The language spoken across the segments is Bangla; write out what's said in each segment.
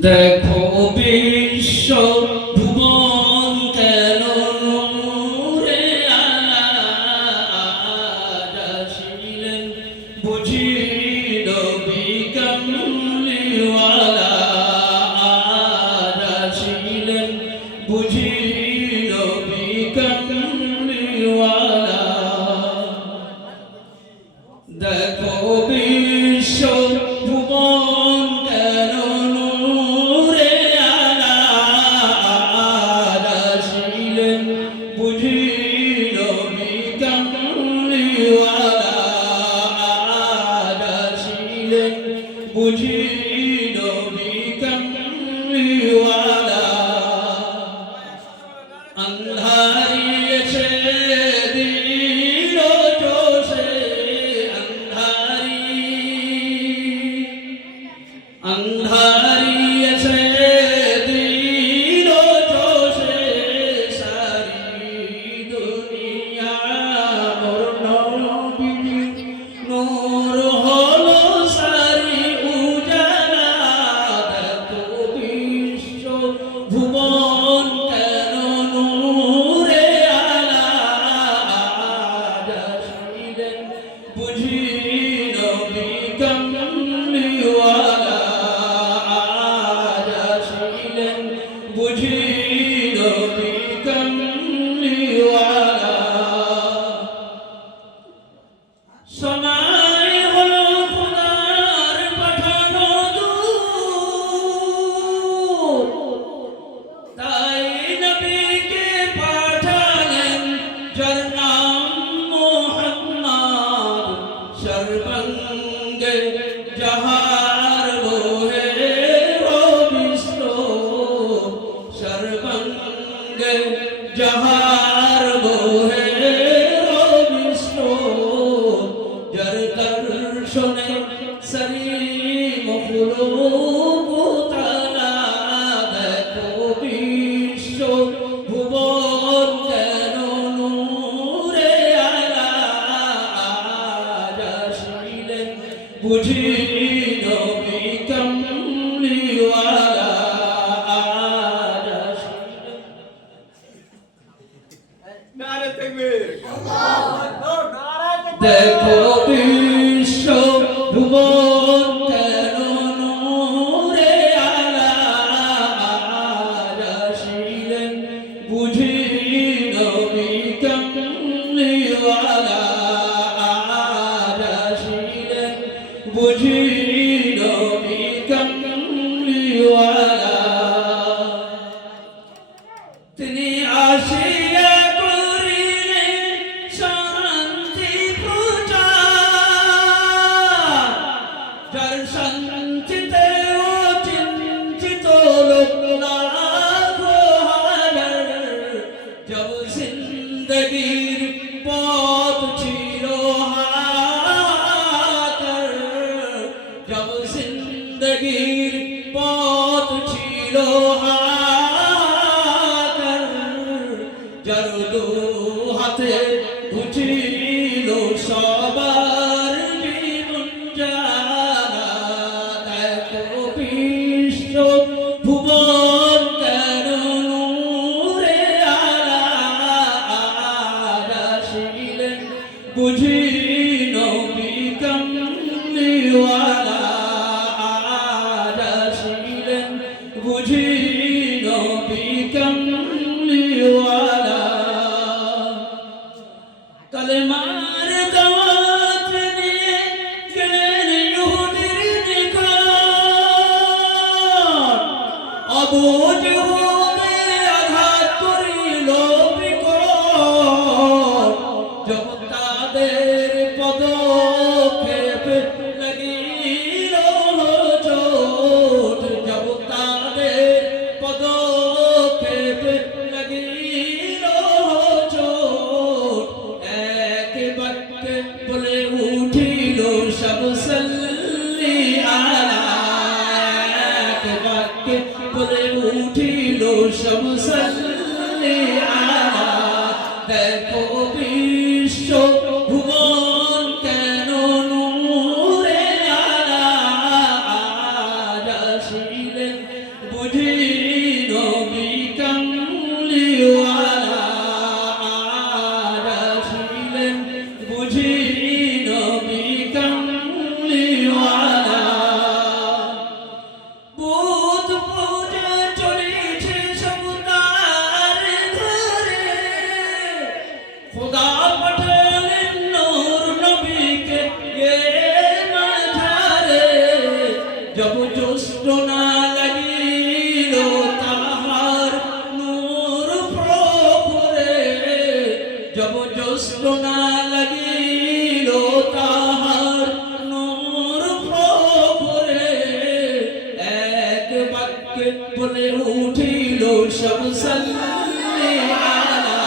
দেখো বিশ্ব ভুবন কেন নূরে আলাদ আসিলেন বুঝি নবী কামলিওয়ালা আজ আসিলেন বুঝি নবী কামলিওয়ালা দেখো বিশ্ব ভুবন কেন নূরে আলাদ আসিলেন বুঝি নবী কামলিওয়ালা আজ আসিলেন বুঝি নবী কামলিওয়ালা আন্ধারিয়েছে দিল জোশে अंधारियसे दिलो जोशे सारी दुनिया मोर नबी नूर हलो सारी उजाला देखो विश्व भुवन केन नूरे आला आज আসিলেন বুঝি নবী কামলিওয়ালা বুঝি নবী কামলিওয়ালা সময় হলো খোদার পাঠানো দূত তাই নবীকে পাঠালেন যার নাম মুহাম্মদ সর্বাঙ্গে জাহার বহে सर्वंगे जहार बोहे विष्णु जर दर्शने सरी मखलूक ताला देखो विश्व भुवन केन नूरे आला आज আসিলেন বুঝি নবী কামলিওয়ালা দেখো বিশ্ব ভুবন কেন নূরে আলা আজ আসিলেন বুঝি নবী কামলিওয়ালা আজ আসিলেন বুঝি নবী কামলিওয়ালা তিনি আসিয়া সঞ্চিতে ও চিন্তিত লোক লাখো হাজার জব জিন্দগির পথ ছিল হাহাকার জব জিন্দগির পথ ছিল হাহাকার যার দু হাতে ঘুচিল সবার জীবন ভুবন কেন নূরে আলা আজ আসিলেন বুঝি নবী কামলিওয়ালা আজ আসিলেন বুঝি जब জ্যৈষ্ঠ না লাগিল তাহার নূর প্রভরে जब জ্যৈষ্ঠ না লাগিল তাহার নূর প্রভরে এক বাক্যে বলে উঠিল সব সাল্লি আলা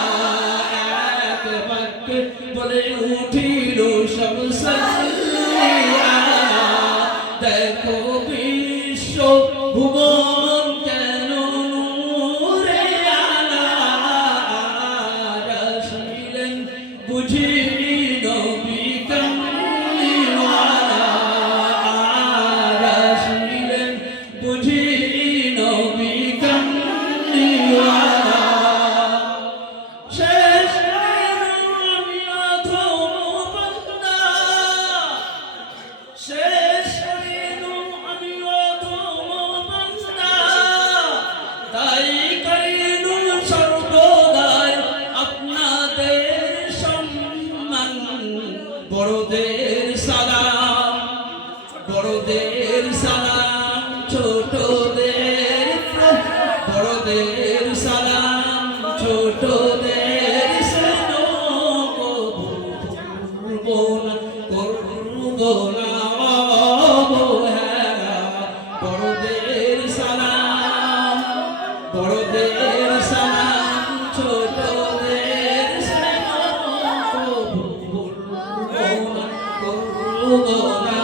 এক বাক্যে বলে উঠিল সব সাল্লি আলা দেখো বিশ্ব ভুবন কেন নূরে আলা রাসিলেন বুঝি নবী কামলিওয়ালা রাসিলেন বুঝি নবী কামলিওয়ালা শেষ আমি অধম বান্দা শেষ আমি অধম বান্দা তাই করিল সর্বদাই আপনাদের সম্মান বড়দের সালাম ছোটদের বড়দের সালাম ছোটদের স্নেহ করব না অবহেলা বড়দের সালাম ছোটদের স্নেহ করব না